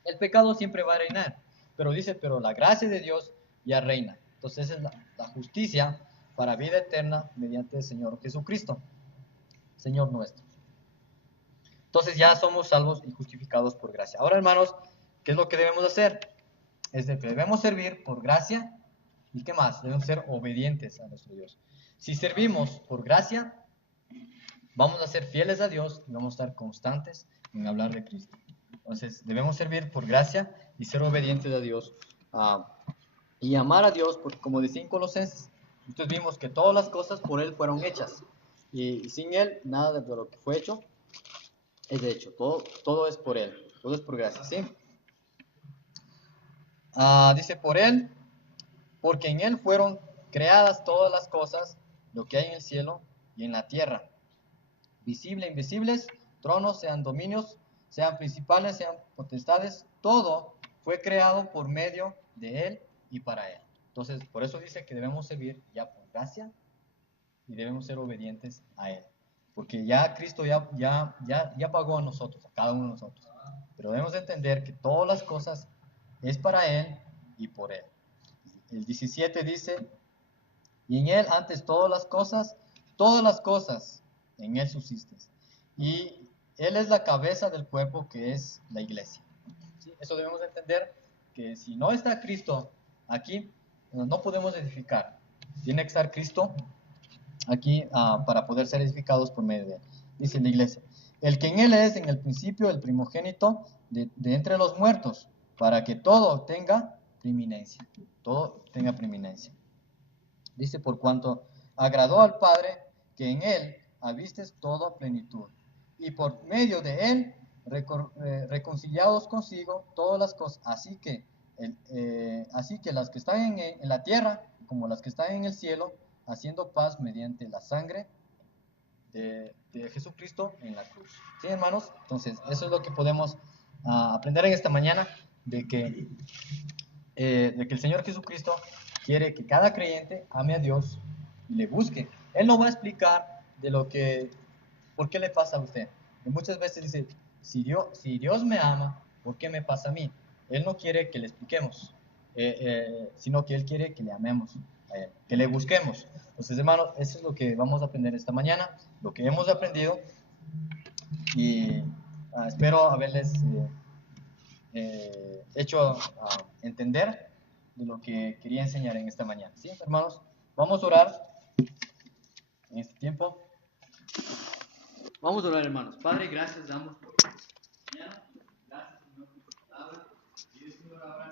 El pecado siempre va a reinar, pero la gracia de Dios ya reina. Entonces es la justicia para vida eterna mediante el Señor Jesucristo, Señor nuestro. Entonces ya somos salvos y justificados por gracia. Ahora, hermanos, ¿qué es lo que debemos hacer? Es de que debemos servir por gracia y ¿qué más? Debemos ser obedientes a nuestro Dios. Si servimos por gracia, vamos a ser fieles a Dios y vamos a estar constantes en hablar de Cristo. Entonces, debemos servir por gracia y ser obedientes a Dios y amar a Dios, porque como decía en Colosenses, nosotros vimos que todas las cosas por Él fueron hechas y sin Él nada de lo que fue hecho es hecho. Todo es por Él, todo es por gracia, ¿sí? Dice por Él, porque en Él fueron creadas todas las cosas, lo que hay en el cielo y en la tierra, visibles e invisibles, tronos, sean dominios, sean principales, sean potestades, todo fue creado por medio de Él y para Él. Entonces, por eso dice que debemos servir ya por gracia y debemos ser obedientes a Él. Porque ya Cristo ya pagó a nosotros, a cada uno de nosotros. Pero debemos entender que todas las cosas es para Él y por Él. El 17 dice, y en Él antes todas las cosas en Él subsisten. Y Él es la cabeza del cuerpo que es la iglesia. ¿Sí? Eso debemos entender, que si no está Cristo aquí, no podemos edificar. Tiene que estar Cristo aquí para poder ser edificados por medio de Él. Dice la iglesia, el que en Él es en el principio el primogénito de entre los muertos, para que todo tenga preeminencia. Todo tenga preeminencia. Dice, por cuanto agradó al Padre que en Él habistes toda plenitud, y por medio de Él reconciliados consigo todas las cosas, así que las que están en la tierra como las que están en el cielo, haciendo paz mediante la sangre de Jesucristo en la cruz. ¿Sí, hermanos? Entonces, eso es lo que podemos aprender en esta mañana, de que el Señor Jesucristo quiere que cada creyente ame a Dios y le busque. Él no va a explicar de lo que, ¿por qué le pasa a usted? Y muchas veces dice, si Dios me ama, ¿por qué me pasa a mí? Él no quiere que le expliquemos, sino que Él quiere que le amemos a Él, que le busquemos. Entonces, hermanos, eso es lo que vamos a aprender esta mañana, lo que hemos aprendido, y espero haberles hecho entender de lo que quería enseñar en esta mañana. ¿Sí, hermanos? Vamos a orar en este tiempo. Vamos a orar, hermanos. Padre, gracias damos por esta mañana. Gracias, Señor, por tu palabra. Y Señor, ahora